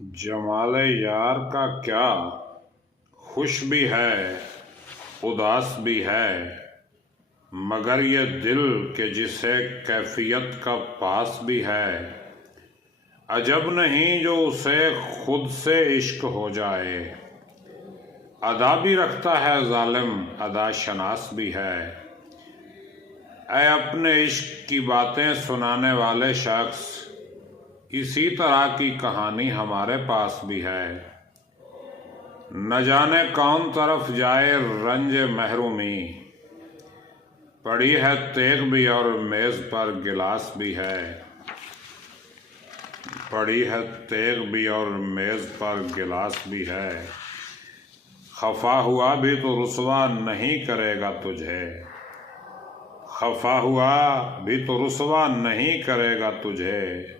जमाले यार का क्या, खुश भी है उदास भी है, मगर ये दिल के जिसे कैफियत का पास भी है। अजब नहीं जो उसे खुद से इश्क हो जाए, अदा भी रखता है जालिम अदा शनास भी है। ऐ अपने इश्क की बातें सुनाने वाले शख्स, इसी तरह की कहानी हमारे पास भी है। न जाने कौन तरफ जाए रंज महरूमी, पड़ी है तेग भी और मेज पर गिलास भी है। पड़ी है तेग भी और मेज पर गिलास भी है। खफा हुआ भी तो रुसवा नहीं करेगा तुझे, खफा हुआ भी तो रुसवा नहीं करेगा तुझे।